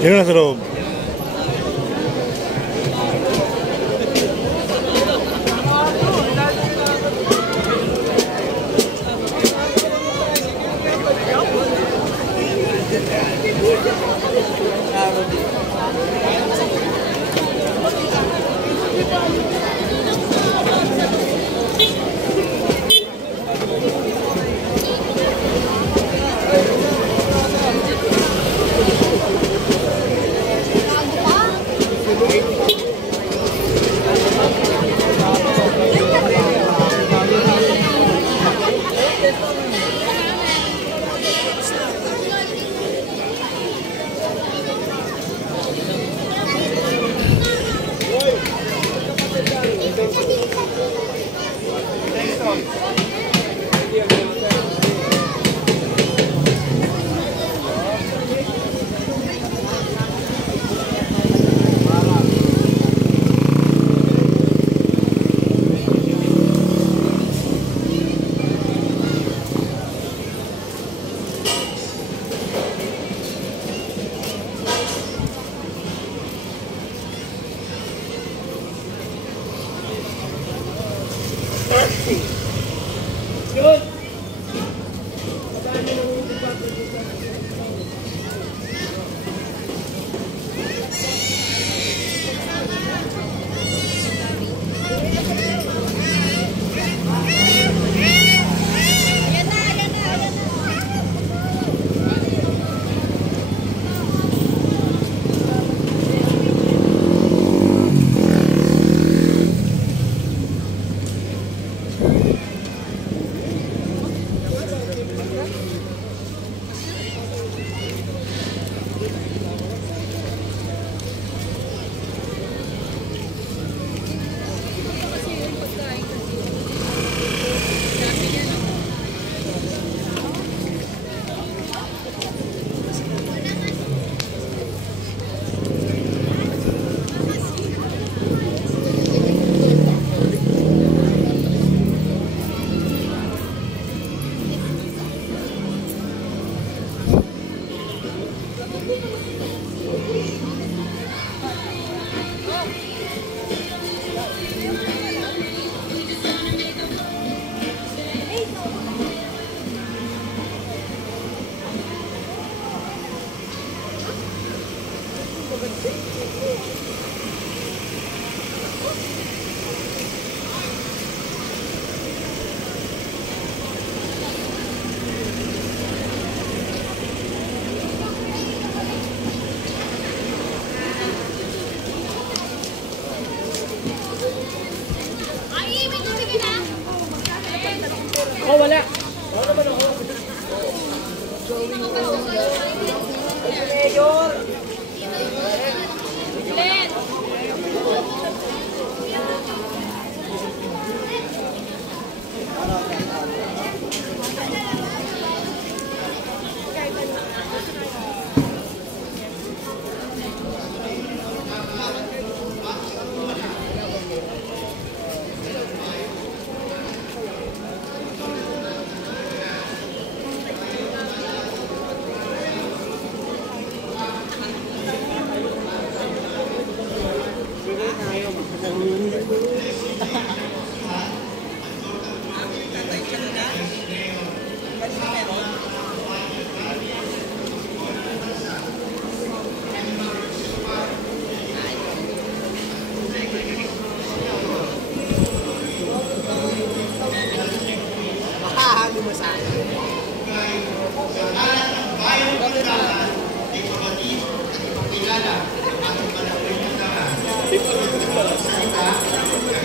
Sino nasa loob? Oh, wala. Mayor.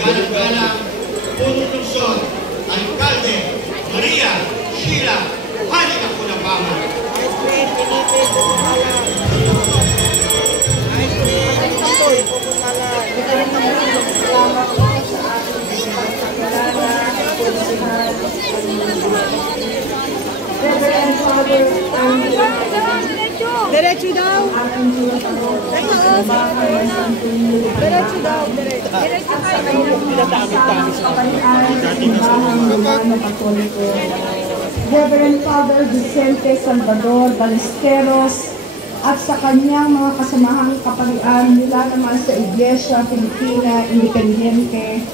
Nagalang-galang Punong Lungsod, Alcalde Maria Sheila Hanik ako na pangan. Ice cream, pinipid, pupuntalan. Ice cream, tamboy, pupuntalan. Ito rin ang mga salamat sa ating pagkakalanan, pagkakalanan, Reverend Father Angela. Diretso daw. ating tinatawag sa bahay ng Santo Niño. Diretso daw. Diretso Sa kanyang kasama kapalian sa simbahang Romano Katoliko. Reverend Father Vicente Salvador Ballesteros at sa kanyang mga kasamahang kapalian mula naman sa Iglesia Filipina Independiente,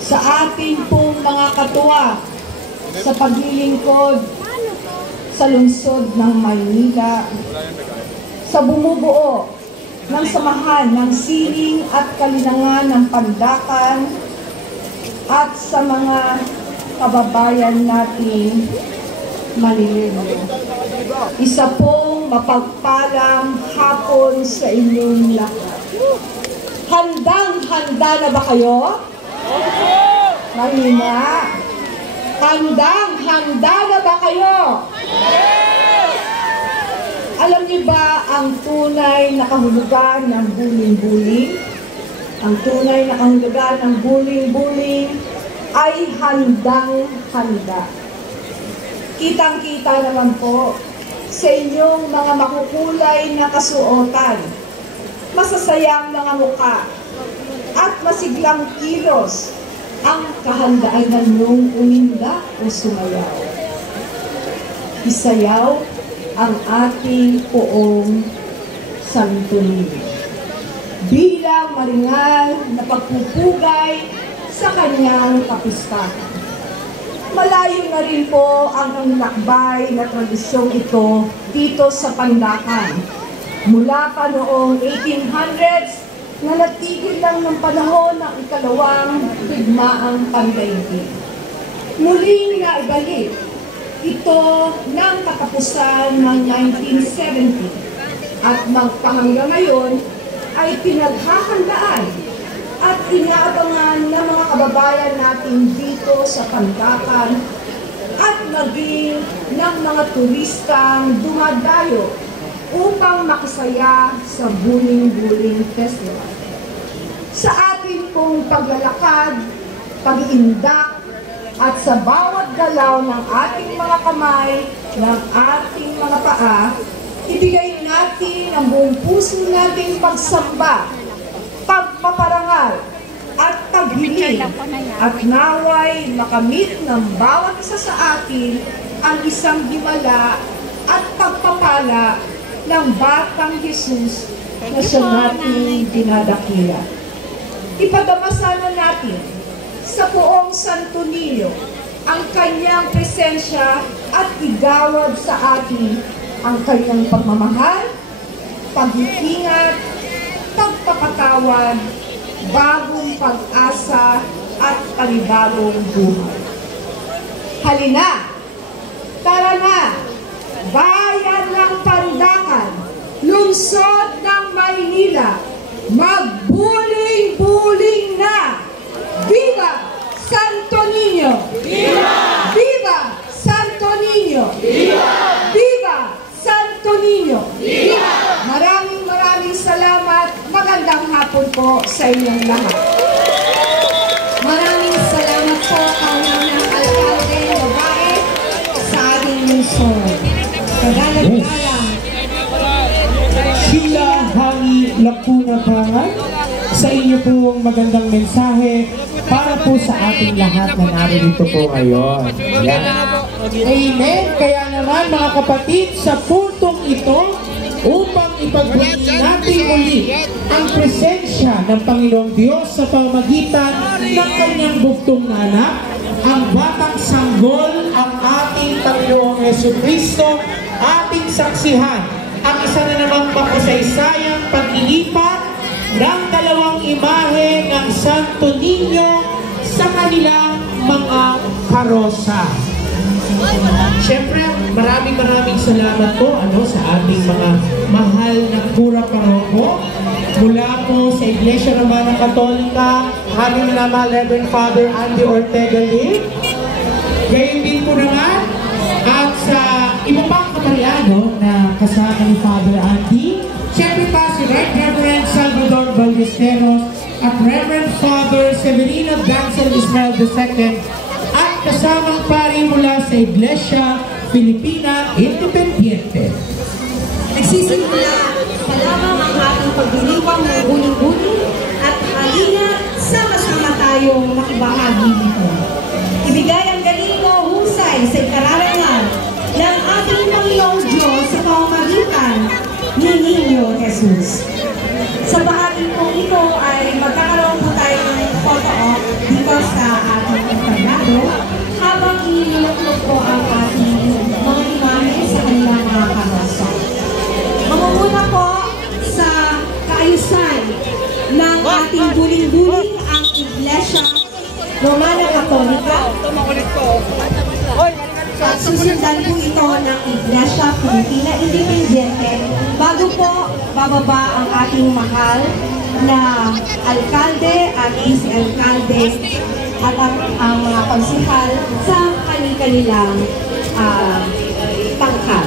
sa ating pong mga katuwa sa paglilingkod sa lungsod ng Maynila, sa bumubuo ng samahan ng sining at kalinangan ng Pandakan, at sa mga kababayan nating Manilino. Isa pong mapagpalang hapon sa inyong lahat. Handang-handa na ba kayo? Mahina. Handang-handa na ba kayo? Alam niyo ba ang tunay na kahulugan ng buling-buling? Ang tunay na kahulugan ng buling-buling ay handang-handa. Kitang-kita naman po sa inyong mga makukulay na kasuotan, masasayang mga muka, at masiglang kilos ang kahandaan nung uminda o sumayaw. Isayaw ang ating poong Santo Niño bilang maringal na pagpupugay sa kanyang kapistahan. Malayo na rin po ang lakbay na tradisyong ito dito sa Pandakan. Mula pa noong 1800s na natigil lang ng panahon ng ikalawang digmaang pandaigdig. Muling naibalik ito ng katapusan ng 1970 at hanggang ngayon ay pinaghahandaan at inaabangan ng mga kababayan natin dito sa Pandakan at maging ng mga turistang dumadayo upang makisaya sa Buling-Buling Festival. Sa ating pong paglalakad, pag-iindak, at sa bawat galaw ng ating mga kamay, ng ating mga paa, ibigay natin ang buong puso nating pagsamba, pagpaparangal, at paghiling, at naway makamit ng bawat isa sa atin ang isang himala at pagpapala ng Batang Jesus na siya nating dinadakila. Ipadamasalan natin sa poong Santo Niño ang kanyang presensya at igawad sa atin ang kanyang pagmamahal, pag-iingat, pagpapatawad, bagong pag-asa at panibagong buhay. Halina! Tara na! Bayan ng Pandakan, lungsod ng Maynila, magbuling-buling na! Viva Santo Niño! Viva! Viva Santo Niño! Viva! Viva Santo Niño! Viva! Maraming salamat. Magandang hapon po sa inyong lahat. Maraming salamat po kaunang alkalde babae sa ating lungsod. Kagalang-galang. Sheila Hangi Lacuna Pangan, sa inyo pong magandang mensahe para po sa ating lahat na narito po ngayon. Yan. Amen. Kaya naman mga kapatid, sa puntong ito, upang ipagbunyi natin muli ang presensya ng Panginoong Diyos sa pamamagitan ng kanyang buktong na anak, ang Batang Sanggol, ang ating Panginoong Jesucristo, ating saksihan, ang isa na namang makasaysayang paglilipat ng dalawang imahe ng Santo Niño sa kanilang mga karosa. Siyempre, maraming salamat po sa ating mga mahal na pura paroko mula po sa Iglesia Romana Katolika, aming minamahal Reverend Father Andy Ortega Lee. Gayon din po naman at sa iba pang kapariano na kasama ni Father Andy. Siyempre pa si Right Reverend Salvador Ballesteros at Reverend Father Severino Gansel Ismael II at kasamang pari mula sa Iglesia Filipina Independiente. Nagsisimula pa lamang ang ating pagdiriwang ng buling-buling at halina sama-sama tayong makibahagi nito. Ibigay ang galing o husay sa ikararangal ng ating Panginoong Diyos sa pamamagitan ni Niño Jesus. Sa bahagi po ito ay magkakaroon po tayo ng photo-op dito sa ating entablado habang inilulog po ang ating mga imahe sa kanilang mga karoso. Mamumuna po sa kaayusan ng ating buling-buling ang Iglesia Romana Katolika. At susundan po ito ng Iglesia Filipina Independiente bago po bababa ang ating mahal na alkalde at vice-alkalde at ang mga konsihal sa kanilang tangkal.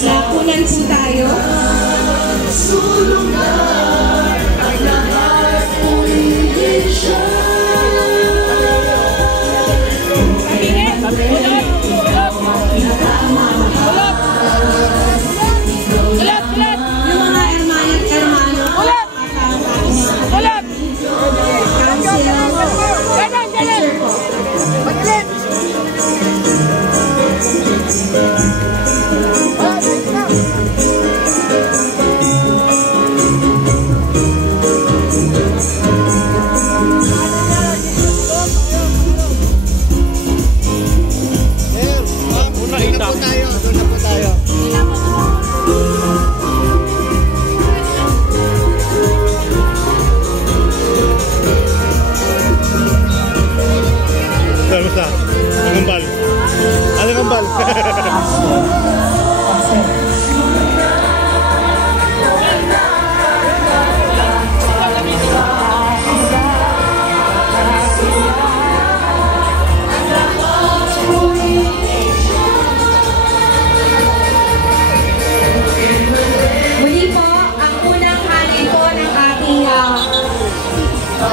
Nakunan po tayo. Yung mga hermano at hermano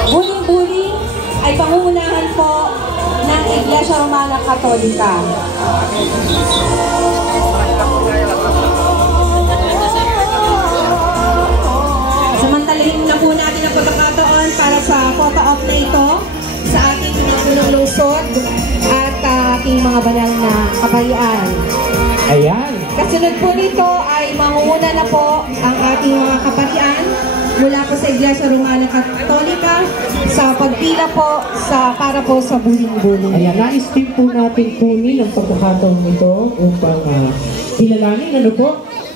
buling-buling ay pangungunahan po ng Iglesia Romana Katolika. Samantalahin na po natin ang pagkakataon para sa photo-op na ito sa ating mga punong lungsod at ating mga banal na kaparian. Ayan. Kasunod po nito ay mangunguna na po ang ating mga kaparian mula po sa Iglesia Romana Katolika sa pagpila po para po sa buling-buling. Ayan, nais din po natin kunin ang pagkakataon nito upang kilalanin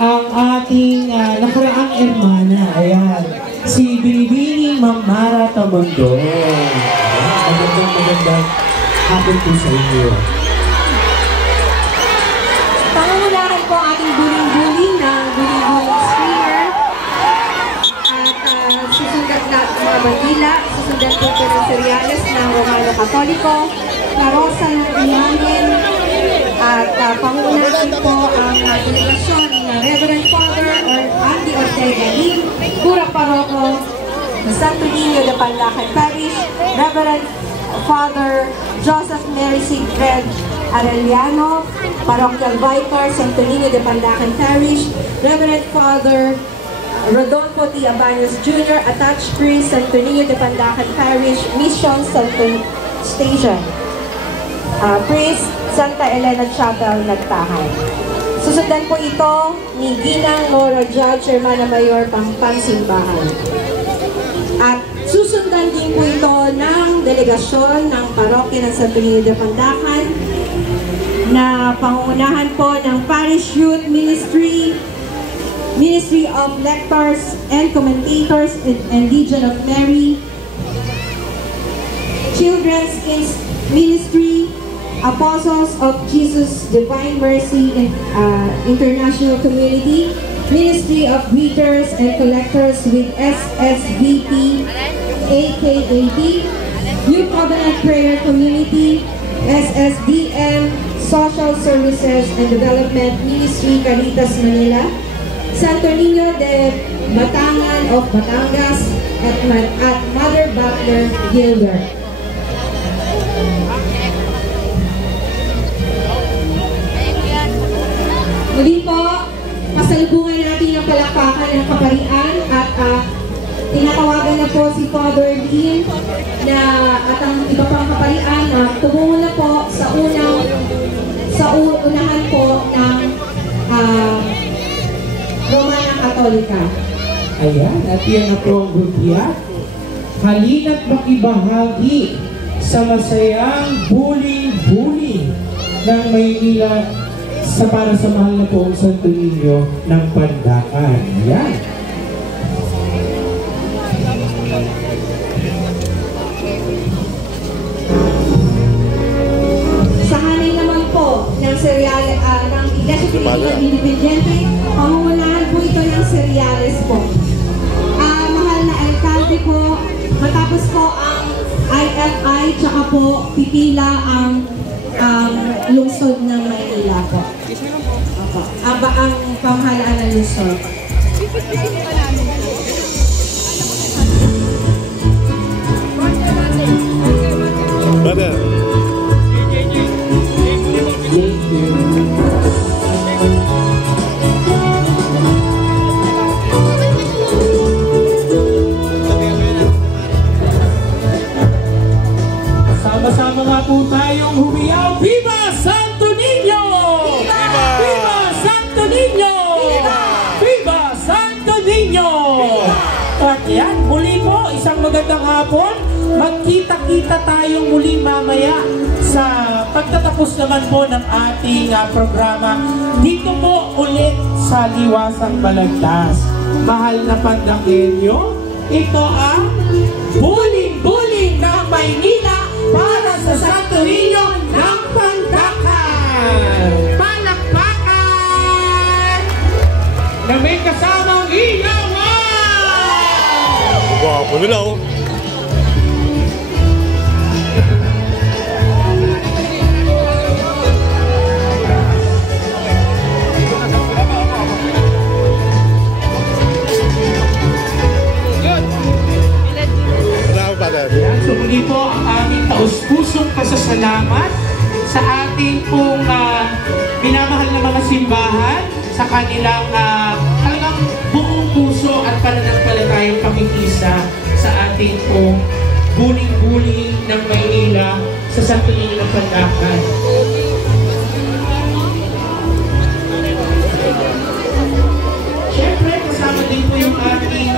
ang ating nakaraang ermana. Ayan, si Binibining Ma'am Mara Tamondo. Magandang hapon po sa inyo. Pangungunahan po ang ating buling-buling ng buling-buling streamer. At susundan na mga bandila, susundan po ito ng seriales ng Romano Katoliko, karosa ng imahen, at pangunahan po ang delegasyon ng Reverend Father or Andy Ortega Lim, Cura Paroko, Santo Niño de Panlacan Parish, Reverend Father Joseph Mary Sigfred Arellano, Parochial Vicar, Santo Niño de Panlacan Parish, Reverend Father Rodolfo T. Abanos Jr., Attached Priest, Santo Niño de Panlacan Parish, Mission Santo Station, Priest, Santa Elena Chapel, Nagtahan. Susundan po ito ni Ginang Laura Judge, Hermana Mayor, Pangsimbahan. At susundan din po ito ng delegasyon ng parokya ng Santo Niño de Panlacan na pangunahan po ng Parish Youth Ministry Ministry of Lectors and Commentators and Legion of Mary, Children's Ministry, Apostles of Jesus Divine Mercy International Community, Ministry of Greeters and Collectors with SSVP, AKAP, New Covenant Prayer Community, SSDM, Social Services and Development Ministry, Caritas, Manila, Santo Niño de Batangan of Batangas, at Mother Butler, Gilbert. Muli po, pasalubungan natin ang palakpakan ng kaparian at tinatawagan na po si Father Dean at ang iba pang kaparian na tumungo na po sa unahan po ng Romana Katolika. Ayan, at yan na po ang butyat. Halina't makibahagi sa masayang buling-buling ng Maynila para sa mahal na poong Santo Niño ng Pandakan. Ayan. Sa hanay naman po ng serial ng Iglesia Filipina Independiente, pangungunahan po ito ng seriales po. Mahal na alkalde po, matapos po ang IFI, tsaka po pipila ang lungsod ng Maynila po. Ang pamahalaan ng lungsod. Brother. Thank you. Sama-sama nga po tayong humiyaw. Viva Santo Niño! Viva! Viva Santo Niño! Viva! Viva Santo Niño! At yan, muli po, isang magandang hapon. Magkita-kita tayong muli mamaya sa pagtatapos naman po ng ating programa. Dito po ulit sa Liwasang Balagtas. Mahal na Pandakenyo, ito ang Buling-Buling ng Maynila para sa Santo Niño ng Pandakan. Palakpakan! Na may kasamang ilawan! Gwapo nila oh. So muli po ang aming taus-pusong pasasalamat sa ating pong minamahal na mga simbahan sa kanilang talagang buong puso at pananampalatayang pakikisa sa ating pong buling-buling ng Maynila sa Santo Niño ng Pandakan. Siyempre, kasama din po yung ating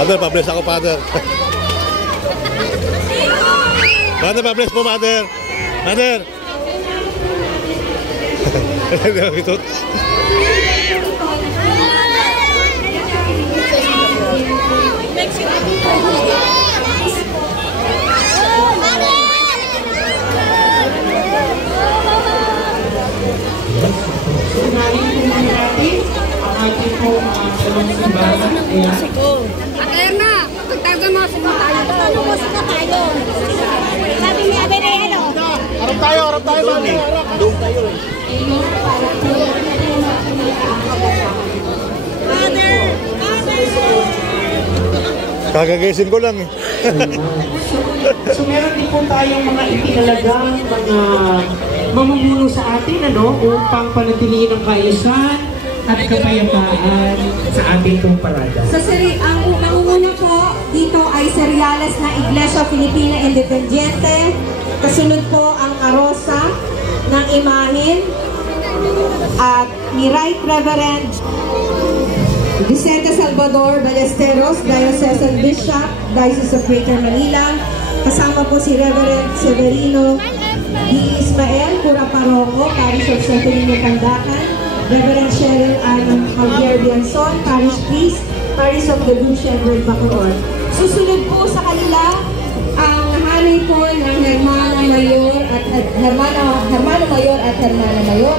Father, pa-bless ako, Father. Father, pa-bless mo, Father. Father. Ito. Unahin po muna natin ang ating pong salong simbahan. Ate Erna, pagtaga mo sa tayo. Pumusok na tayo. Sabi ni Abere, ano? Harap tayo, mami. Doon tayo. Father! Kagagising ko lang eh. So meron din po tayong mga itinalagang mga mamumuno sa atin upang panatilihin ang kaayusan at kapayapaan sa ating pong parada. Ang mangunguna po dito ay seriales na Iglesia Filipina Independiente. Kasunod po ang karosa ng imahin at ni Right Reverend Vicente Salvador Ballesteros, Diocesan Bishop, Diocese of Greater Manila. Kasama po si Reverend Severino D. Ismael Cura Parroco, Parish of Santo Niño, Pandacan, Reverend Cheryl Ann Javier Bianson, Parish Priest, Parish of the Blue Shepherd, Bacoor. Susunod po sa kanila ang hanay po ng Hermano Mayor at Hermano Mayor,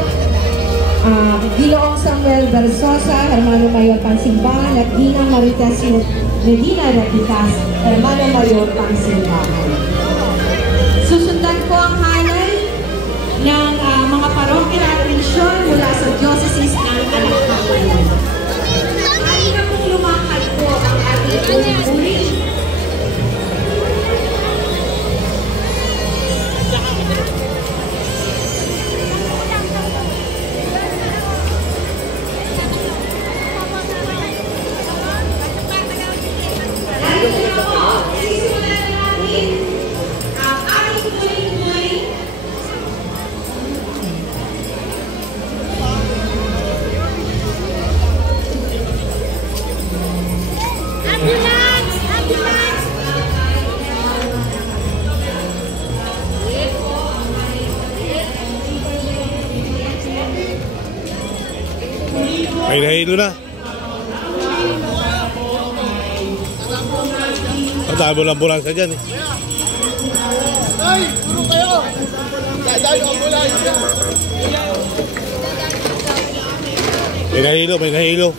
Ginoong Samuel Versosa, Hermano Mayor Pangsimbahan, at Ginang Marites Medina Rapitas, Hermano Mayor Pangsimbahan. Susundan po ang hanay ng mga parokya at misyon mula sa Diocese ng Alacantara. At na pong lumakad po ang ating ulit. May nahilo na. Ang dami mo lang ambulansya dyan eh. Ay! Puro kayo! Dadayo ang ambulansya! May nahilo, may nahilo.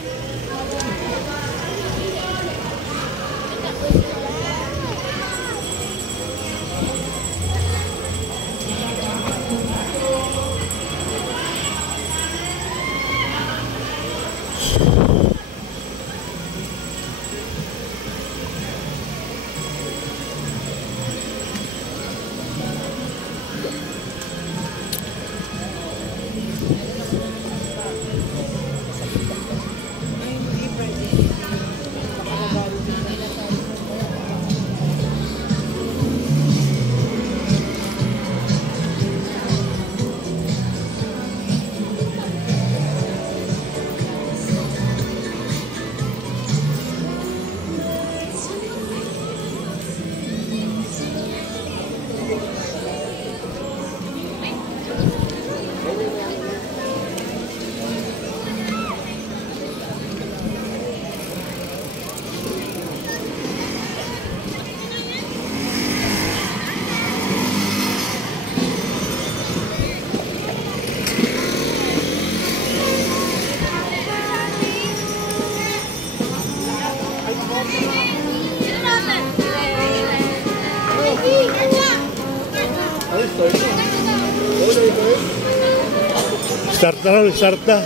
Start na lang, start na.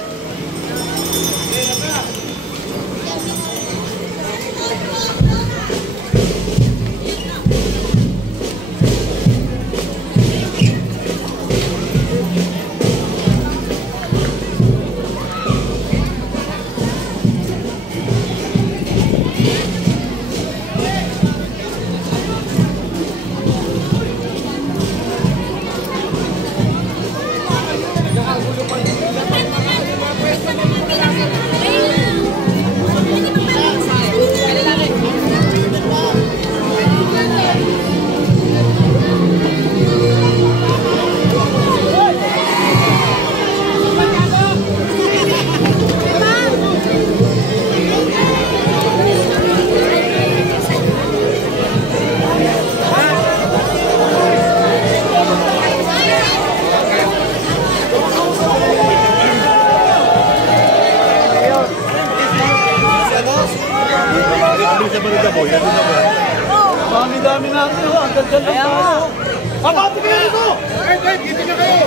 Dami-dami natin, ang ganda ng tao. Kapati kayo dito! Hey, dito na kayo!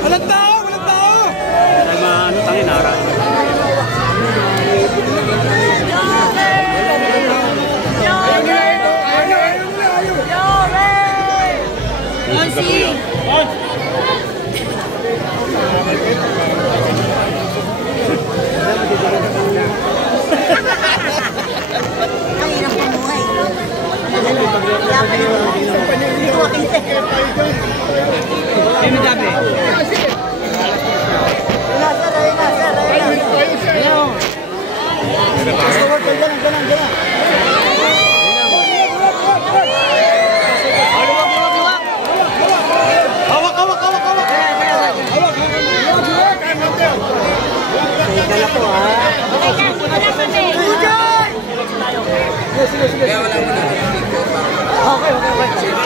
Walang tao! Walang tao! Ay, ano tangin, nara. Ang hirap pamuhay. Okay.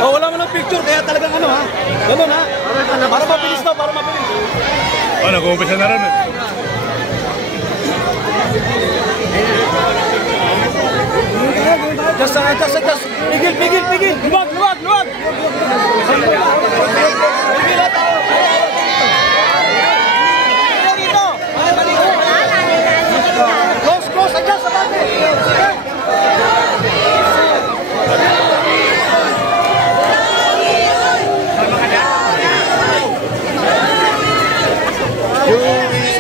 Oh, wala mo ng picture, kaya talagang ano ha? Ganun ha? Para mabilis daw, para mabilis. Oh, nag-uumpisa na rin. Just. Pigil. Luwag. Pigil at tao. Dito. Close, adjust sa bate.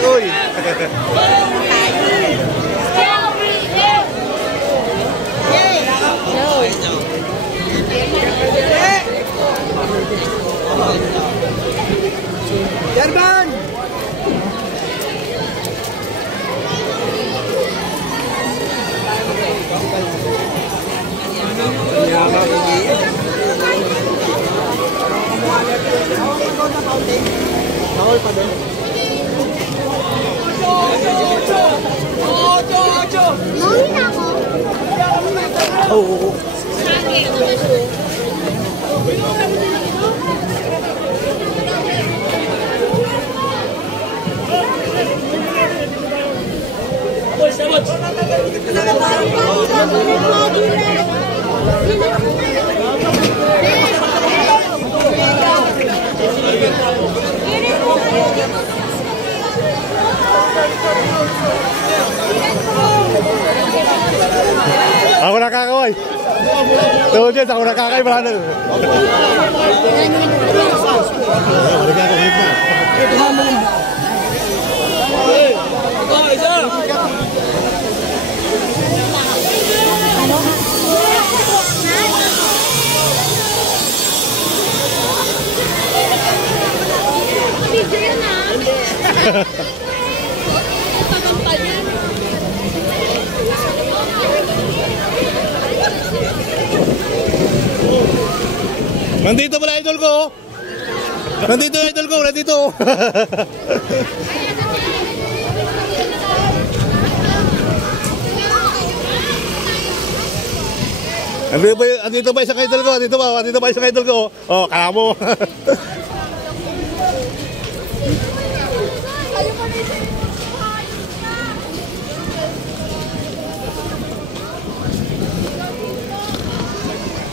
Uy. Yerban! Nauwi na ako. Oo. Ako nakakaway. Tuh Jess, ako nakakay mana tu. Nandito pala idol ko. Nandito idol ko, nandito. Andito ba isang idol ko? Andito ba isang idol ko? Oh, kala mo.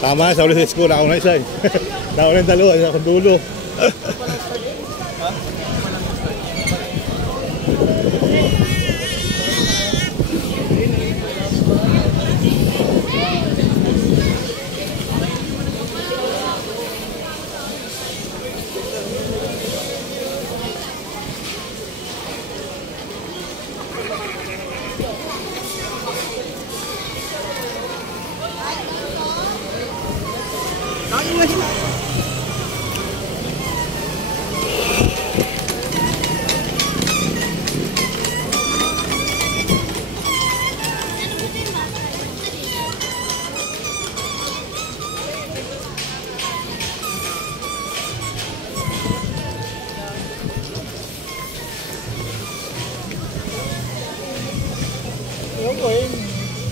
Tama, sa ulit sa school, ako na isa eh. Nauna yung dalawa, isa akong dulo.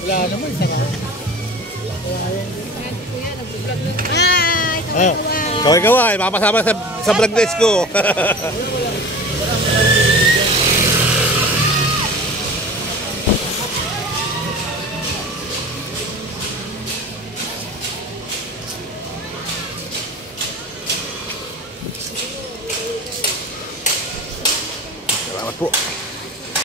Wala naman, isa ka. Ay, Kaway-kaway, mapasama sa vlog days ko. Salamat po.